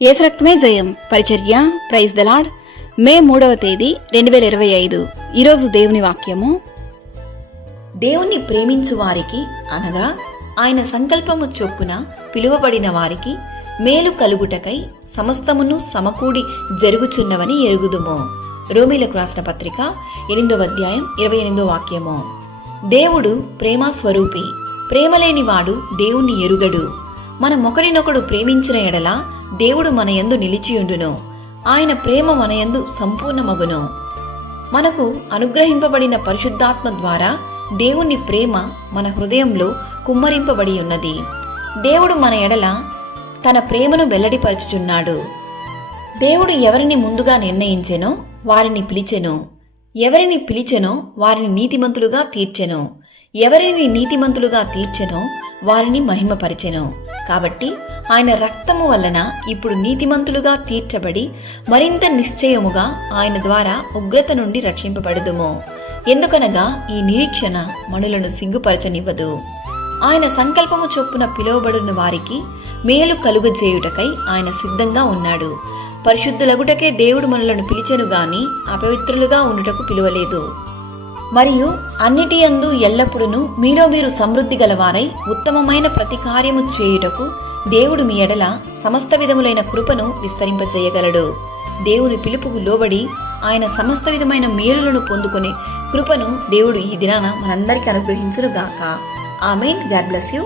యేసు రక్తమే జయం పరిచర్య ప్రైజ్ ద లార్డ్. మే 3వ తేదీ 2025. ఈరోజు దేవుని వాక్యము. దేవుణ్ణి ప్రేమించు వారికి అనగా ఆయన సంకల్పము చొప్పున పిలువబడిన వారికి మేలు కలుగుటకై సమస్తమును సమకూడి జరుగుచున్నవని ఎరుగుదుము. రోమీలకు రాసిన పత్రిక 8వ అధ్యాయం 28వ వాక్యము. దేవుడు ప్రేమ స్వరూపి, ప్రేమలేనివాడు దేవుణ్ణి ఎరుగడు. మనం ఒకరినొకడు ప్రేమించిన ఎడల దేవుడు మన యందు నిలిచియుండును, ఆయన ప్రేమ మన యందు సంపూర్ణమగును. మనకు అనుగ్రహింపబడిన పరిశుద్ధాత్మ ద్వారా దేవుని ప్రేమ మన హృదయంలో కుమ్మరింపబడి ఉన్నది. దేవుడు మన ఎడల తన ప్రేమను వెల్లడిపరచుచున్నాడు. దేవుడు ఎవరిని ముందుగా నిర్ణయించెనో వారిని పిలిచెను, ఎవరిని పిలిచెనో వారిని నీతిమంతులుగా తీర్చెను, ఎవరిని నీతిమంతులుగా తీర్చెనో వారిని మహిమపరిచెను. కాబట్టి ఆయన రక్తము వలన ఇప్పుడు నీతిమంతులుగా తీర్చబడి మరింత నిశ్చయముగా ఆయన ద్వారా ఉగ్రత నుండి రక్షింపబడుదుము. ఎందుకనగా ఈ నిరీక్షణ మనులను సిగ్గుపరచనివ్వదు. ఆయన సంకల్పము చొప్పున పిలువబడిన వారికి మేలు కలుగజేయుటకై ఆయన సిద్ధంగా ఉన్నాడు. పరిశుద్ధులగుటకే దేవుడు మనలను పిలిచెను గాని అపవిత్రులుగా ఉండుటకు పిలువలేదు. మరియు అన్నిటి యందు ఎల్లప్పుడూ మీలో మీరు సమృద్ధి గలవారై ఉత్తమమైన ప్రతి కార్యము చేయుటకు దేవుడు మీ ఎడల సమస్త విధములైన కృపను విస్తరింపజేయగలడు. దేవుని పిలుపుకు లోబడి ఆయన సమస్త విధమైన మేలులను పొందుకునే కృపను దేవుడు ఈ దినాన మనందరికీ అనుగ్రహించును గాక. ఆమేన్. God bless you.